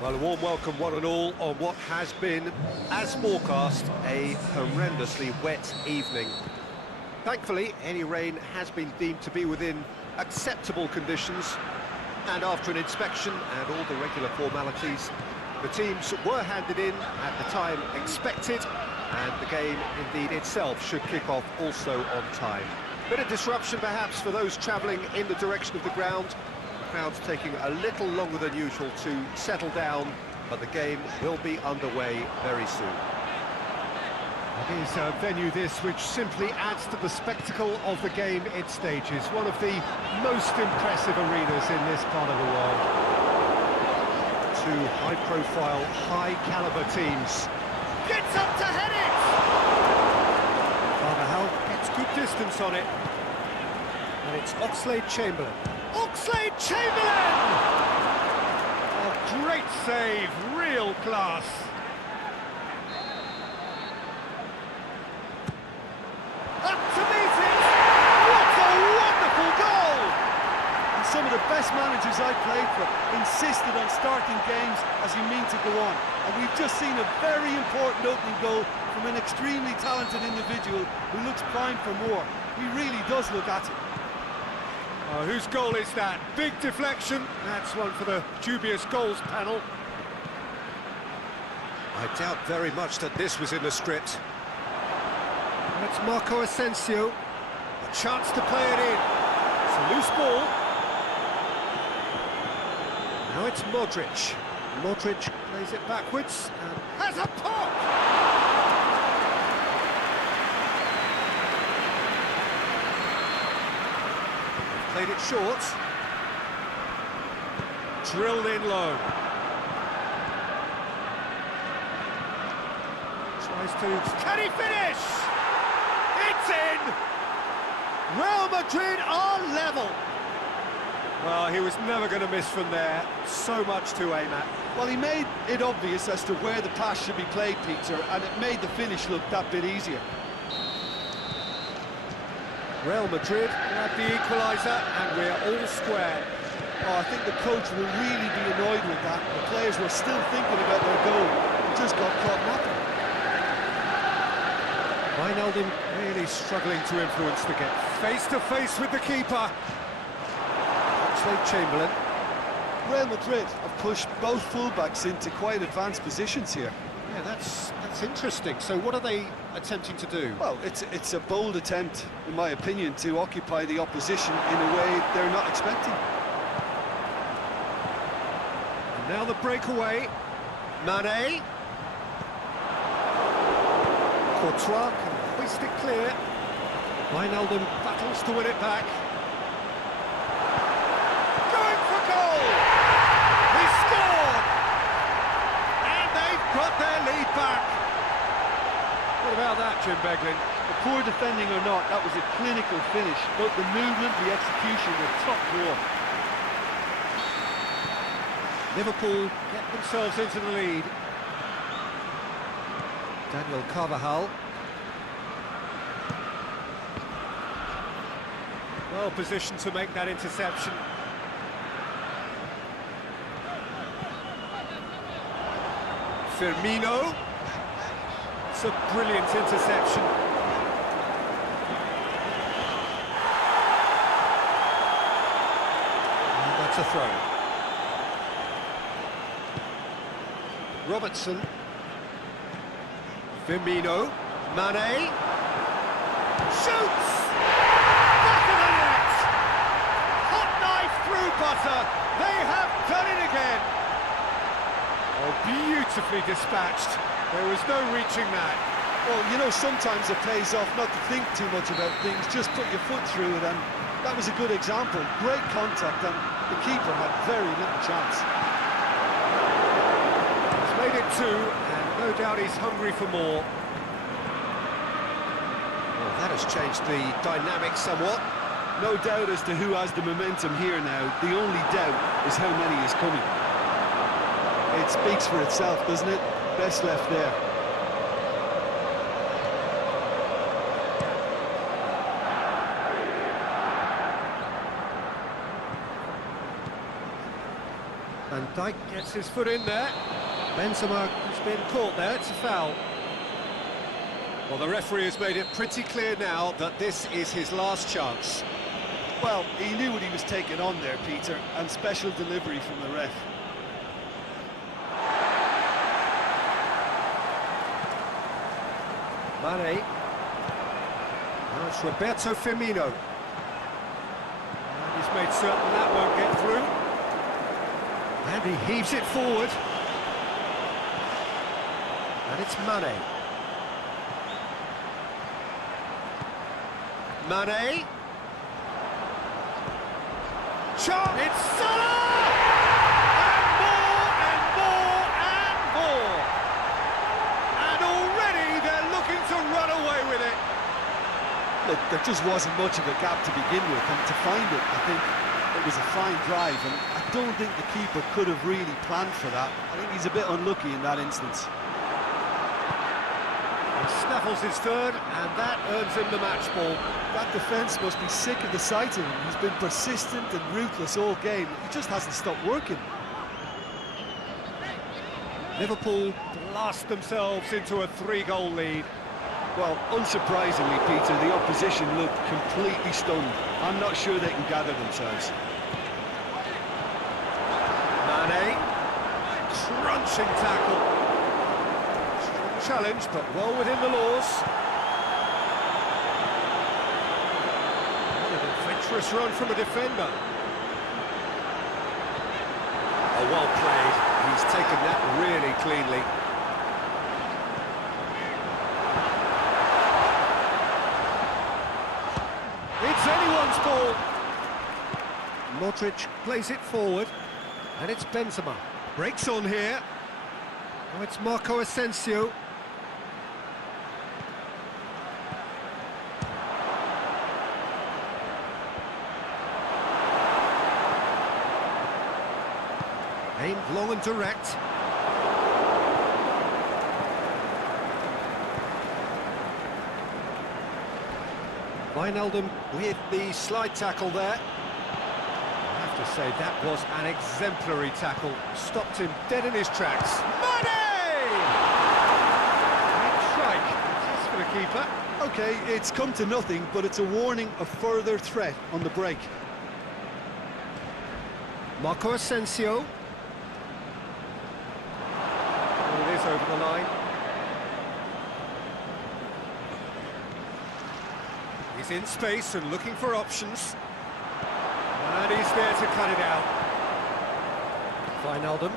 Well, a warm welcome, one and all, on what has been, as forecast, a horrendously wet evening. Thankfully, any rain has been deemed to be within acceptable conditions, and after an inspection and all the regular formalities, the teams were handed in at the time expected, and the game, indeed, itself should kick off also on time. Bit of disruption, perhaps, for those travelling in the direction of the ground. Crowds taking a little longer than usual to settle down, but the game will be underway very soon. It is a venue this which simply adds to the spectacle of the game it stages. One of the most impressive arenas in this part of the world. Two high-profile, high-caliber teams. Gets up to head it! Carvajal gets good distance on it. And it's Oxlade-Chamberlain. Oxlade-Chamberlain! Oh, great save, real class. Up to meet it! What a wonderful goal! And some of the best managers I played for insisted on starting games as you mean to go on. And we've just seen a very important opening goal from an extremely talented individual who looks primed for more. He really does look at it. Oh, whose goal is that? Big deflection. That's one for the dubious goals panel. I doubt very much that this was in the script. It's Marco Asensio. A chance to play it in. It's a loose ball. Now it's Modric. Modric plays it backwards and Has a pop! played it short. Drilled in low. Tries to... Can he finish? It's in! Real Madrid are level. Well, he was never going to miss from there. So much to aim at. Well, he made it obvious as to where the pass should be played, Peter, and it made the finish look that bit easier. Real Madrid grab the equaliser, and we're all square. Oh, I think the coach will really be annoyed with that. The players were still thinking about their goal. It just got caught napping. Wijnaldum really struggling to influence the game. Face to face with the keeper. Oxlade-Chamberlain. Real Madrid have pushed both fullbacks into quite advanced positions here. Yeah, that's interesting. So what are they attempting to do? Well, it's a bold attempt, in my opinion, to occupy the opposition in a way they're not expecting. And now the breakaway. Mane. Courtois can hoist it clear. Wijnaldum battles to win it back. Going for goal! He scored! And they've got their lead back. What about that, Jim Beglin? The poor defending or not, that was a clinical finish. Both the movement, the execution were top draw. Liverpool get themselves into the lead. Daniel Carvajal. Well positioned to make that interception. Firmino. It's a brilliant interception. And that's a throw. Robertson. Firmino. Mane. Shoots! Back of the net! Hot knife through butter. They have done it again. Oh, beautifully dispatched. There was no reaching that. Well, you know, sometimes it pays off not to think too much about things, just put your foot through it, and that was a good example. Great contact, and the keeper had very little chance. He's made it two, and no doubt he's hungry for more. Well, that has changed the dynamic somewhat. No doubt as to who has the momentum here now. The only doubt is how many is coming. It speaks for itself, doesn't it? Best left there. And Dijk gets his foot in there. Benzema has been caught there, it's a foul. Well, the referee has made it pretty clear now that this is his last chance. Well, he knew what he was taking on there, Peter, and special delivery from the ref. Mane. Now it's Roberto Firmino. And he's made certain that won't get through. And he heaves it forward. And it's Mane. Mane. Shot! It's Salah! And more and more and more. And already they're looking to run away with it. Look, there just wasn't much of a gap to begin with, and to find it, I think it was a fine drive, and I don't think the keeper could have really planned for that. I think he's a bit unlucky in that instance. He snaffles his third, and that earns him the match ball. That defence must be sick of the sight of him. He's been persistent and ruthless all game. He just hasn't stopped working. Liverpool blast themselves into a 3-goal lead. Well, unsurprisingly, Peter, the opposition looked completely stunned. I'm not sure they can gather themselves. Mane, crunching tackle. Strong challenge, but well within the laws. What an adventurous run from a defender. Oh, well played. He's taken that really cleanly. It's anyone's ball. Modric plays it forward, and it's Benzema. Breaks on here. Now it's Marco Asensio. Aimed long and direct. Wijnaldum with the slide tackle there. I have to say, that was an exemplary tackle. Stopped him dead in his tracks. Mane! Great strike. That's for the keeper. OK, it's come to nothing, but it's a warning of further threat on the break. Marco Asensio. Oh, it is over the line. He's in space and looking for options. And he's there to cut it out. Wijnaldum.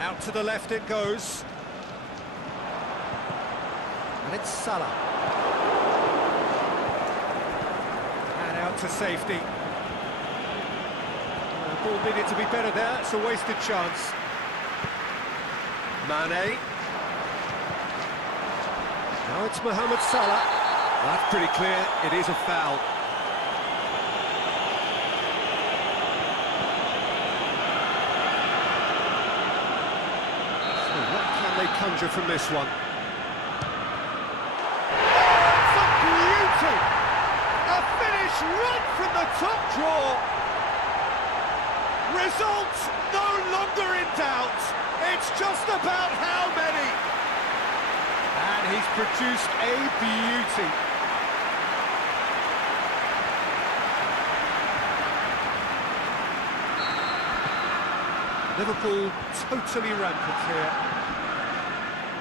Out to the left it goes. And it's Salah. And out to safety. The ball needed to be better there, it's a wasted chance. Mane. Now it's Mohamed Salah. That's pretty clear, it is a foul. So what can they conjure from this one? Oh, it's a beauty! A finish right from the top draw. Results no longer in doubt. It's just about how many. And he's produced a beauty. Liverpool totally rampant here.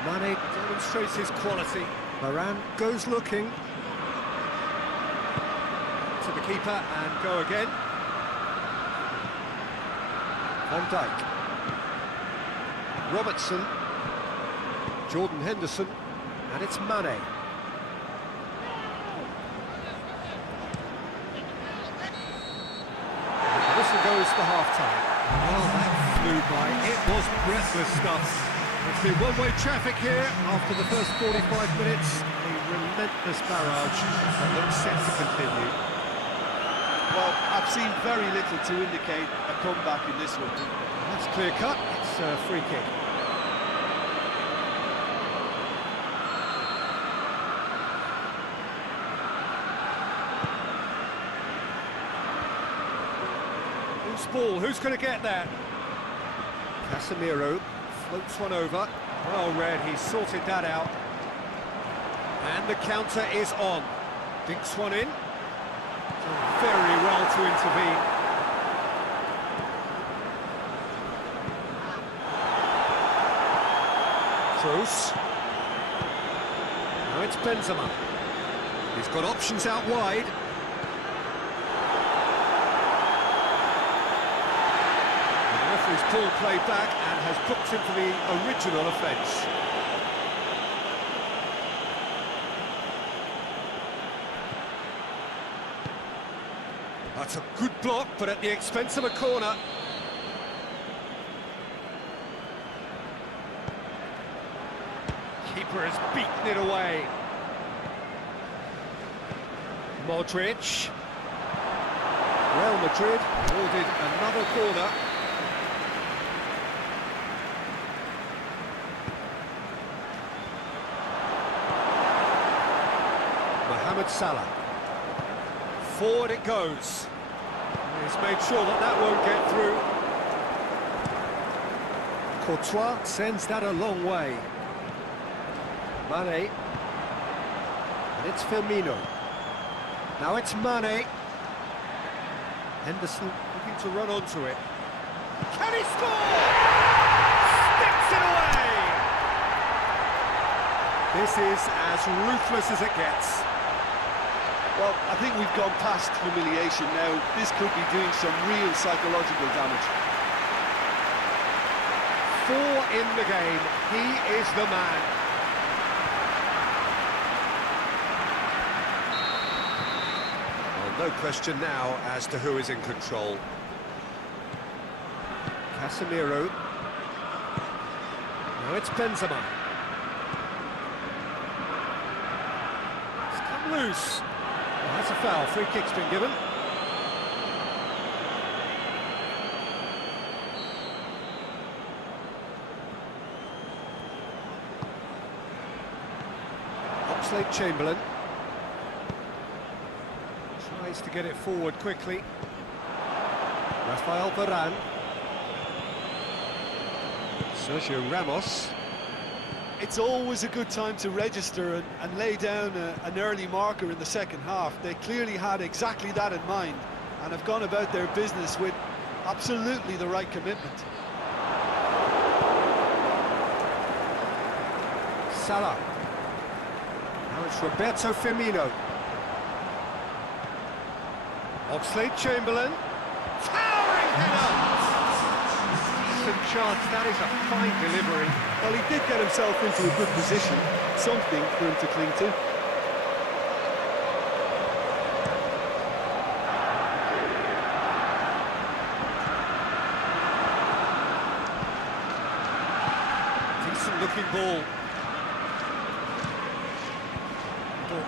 Mane demonstrates his quality. Varane goes looking. To the keeper and go again. Van Dijk. Robertson. Jordan Henderson. And it's Mane. The whistle goes for half-time. Well, that flew by. It was breathless stuff. It's been one-way traffic here after the first 45 minutes. A relentless barrage that looks set to continue. Well, I've seen very little to indicate a comeback in this one. That's clear-cut. It's a free kick. ball, who's going to get that? Casemiro floats one over. Well read, he's sorted that out. And the counter is on. Dinks one in. Done very well to intervene. Kroos. Now it's Benzema. He's got options out wide. The referee's pulled play back and has booked him for the original offence. That's a good block, but at the expense of a corner. Keeper has beaten it away. Modric. Real Madrid awarded another corner. Mohamed Salah. Forward it goes. He's made sure that that won't get through. Courtois sends that a long way. Mane. And it's Firmino. Now it's Mane. Henderson looking to run onto it. Can he score? Sticks it away! This is as ruthless as it gets. Well, I think we've gone past humiliation now. This could be doing some real psychological damage. 4 in the game. He is the man. Well, no question now as to who is in control. Casemiro. Now it's Benzema. It's come loose. Well, that's a foul. Free kick's been given. Oxlade-Chamberlain tries to get it forward quickly. Rafael Varane. Sergio Ramos. It's always a good time to register and lay down an early marker in the second half. They clearly had exactly that in mind and have gone about their business with absolutely the right commitment. Salah. Now it's Roberto Firmino. Oxlade-Chamberlain. Towering header! Decent chance, that is a fine delivery. Well, he did get himself into a good position, something for him to cling to. Decent looking ball.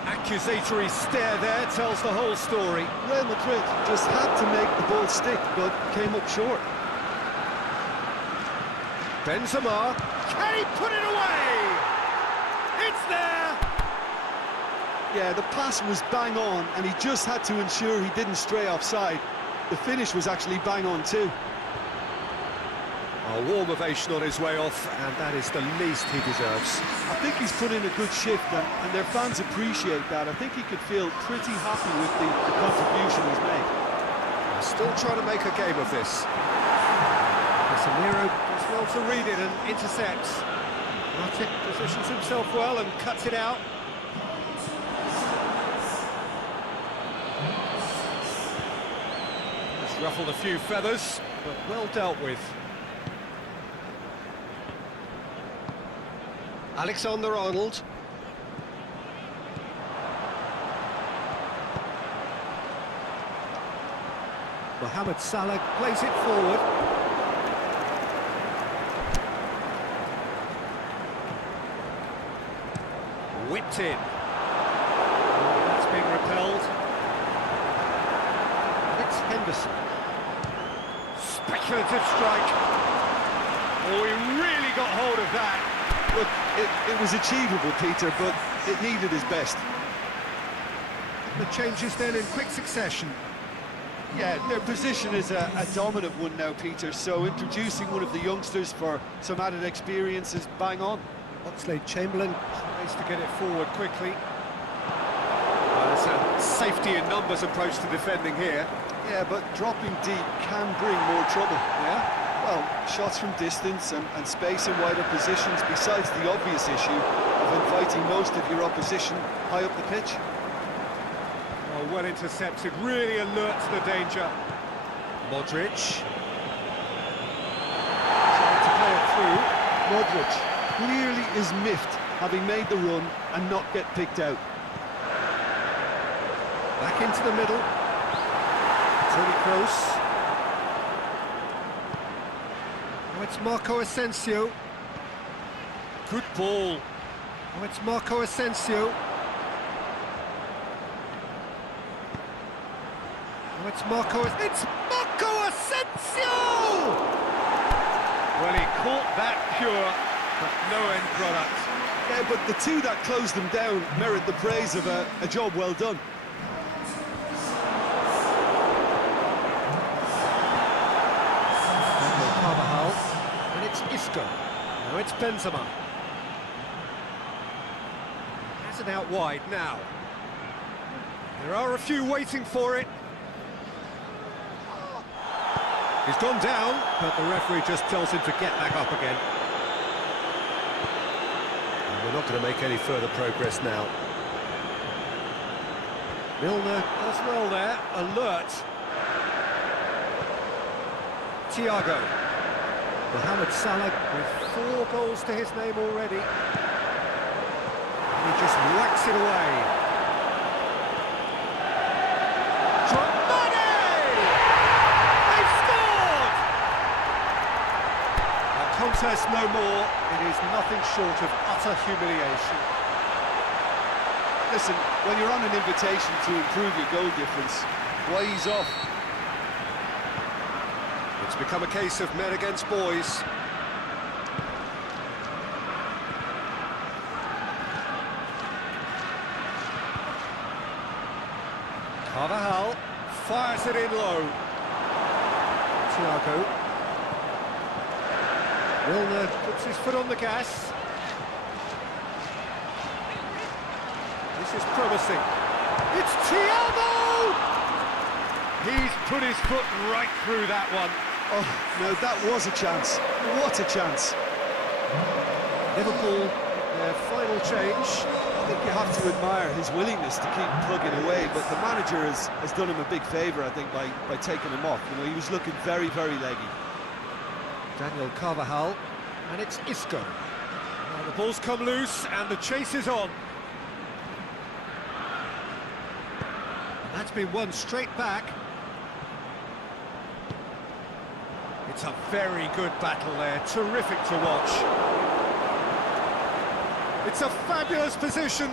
Accusatory stare there tells the whole story. Real Madrid just had to make the ball stick, but came up short. Benzema, can he put it away? It's there! Yeah, the pass was bang on, and he just had to ensure he didn't stray offside. The finish was actually bang on too. A warm ovation on his way off, and that is the least he deserves. I think he's put in a good shift, and their fans appreciate that. I think he could feel pretty happy with the contribution he's made. Still trying to make a game of this. Casemiro does well to read it and intercepts. Martin positions himself well and cuts it out. It's ruffled a few feathers, but well dealt with. Alexander-Arnold. Mohamed Salah plays it forward. Whipped in. That's being repelled. It's Henderson. Speculative strike. Oh, he really got hold of that. Look, it was achievable, Peter, but it needed his best. The changes then in quick succession. Yeah, their position is a dominant one now, Peter, so introducing one of the youngsters for some added experience is bang on. Oxlade-Chamberlain. Tries to get it forward quickly. Well, it's a safety in numbers approach to defending here. Yeah, but dropping deep can bring more trouble. Yeah? Well, shots from distance and space in wider positions, besides the obvious issue of inviting most of your opposition high up the pitch. Oh, well intercepted, really alert to the danger. Modric. Trying to play it through. Modric clearly is miffed, having made the run and not get picked out. Back into the middle. Toni Kroos. Oh, it's Marco Asensio. Good ball. Oh, it's Marco Asensio. Oh, it's Marco Asensio! Well, he caught that pure, but no end product. Yeah, but the two that closed them down merit the praise of a job well done. Carvajal. And it's Isco. Now it's Benzema. Has it out wide now. There are a few waiting for it. He's gone down, but the referee just tells him to get back up again. And we're not going to make any further progress now. Milner. Does well there, alert. Thiago. Mohamed Salah With 4 goals to his name already. And he just whacks it away. Dramani! They've scored! A contest no more. It is nothing short of utter humiliation. Listen, when you're on an invitation to improve your goal difference, why ease off? It's become a case of men against boys. Carvajal fires it in low. Thiago. Milner puts his foot on the gas. This is promising. It's Thiago! He's put his foot right through that one. Oh, no, that was a chance. What a chance. Liverpool, their final change. I think you have to admire his willingness to keep plugging away, but the manager has done him a big favour, I think, by taking him off. You know, he was looking very, very leggy. Daniel Carvajal. And it's Isco. Now the ball's come loose and the chase is on. And that's been won straight back. It's a very good battle there, terrific to watch. It's a fabulous position.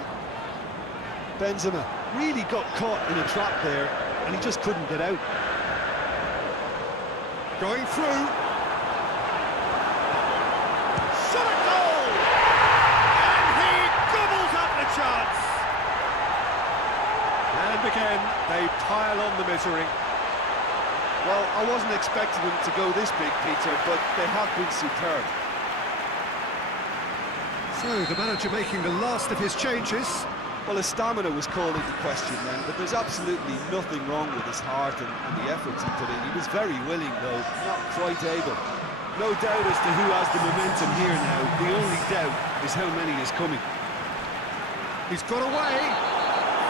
Benzema really got caught in a trap there, and he just couldn't get out. Going through. Shot a goal! And he gobbles up the chance. And again, they pile on the misery. Well, I wasn't expecting them to go this big, Peter, but they have been superb. So, the manager making the last of his changes. Well, his stamina was called into question then, but there's absolutely nothing wrong with his heart and the efforts he put in. He was very willing, though, not quite able. No doubt as to who has the momentum here now. The only doubt is how many is coming. He's got away.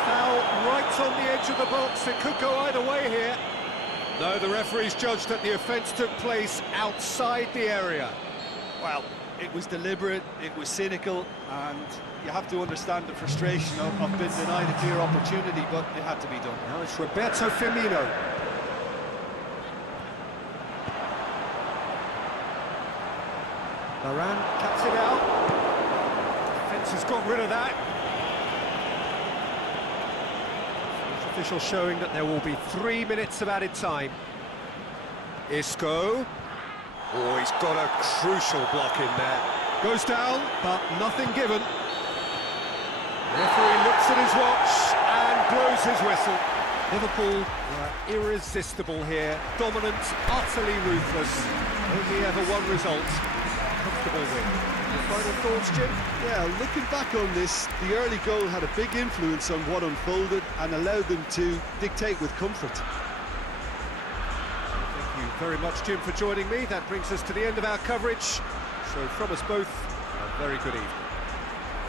Foul right on the edge of the box. It could go either way here. No, the referee's judged that the offence took place outside the area. Well, it was deliberate, it was cynical, and you have to understand the frustration of being denied a clear opportunity, but it had to be done. Now it's Roberto Firmino. Varane cuts it out. Defence has got rid of that. Official showing that there will be 3 minutes of added time. Isco. Oh, he's got a crucial block in there. Goes down, but nothing given. The referee looks at his watch and blows his whistle. Liverpool were irresistible here, dominant, utterly ruthless. Only ever one result, comfortable win. Your final thoughts, Jim? Yeah, looking back on this, the early goal had a big influence on what unfolded and allowed them to dictate with comfort. Thank you very much, Jim, for joining me. That brings us to the end of our coverage. So from us both, a very good evening.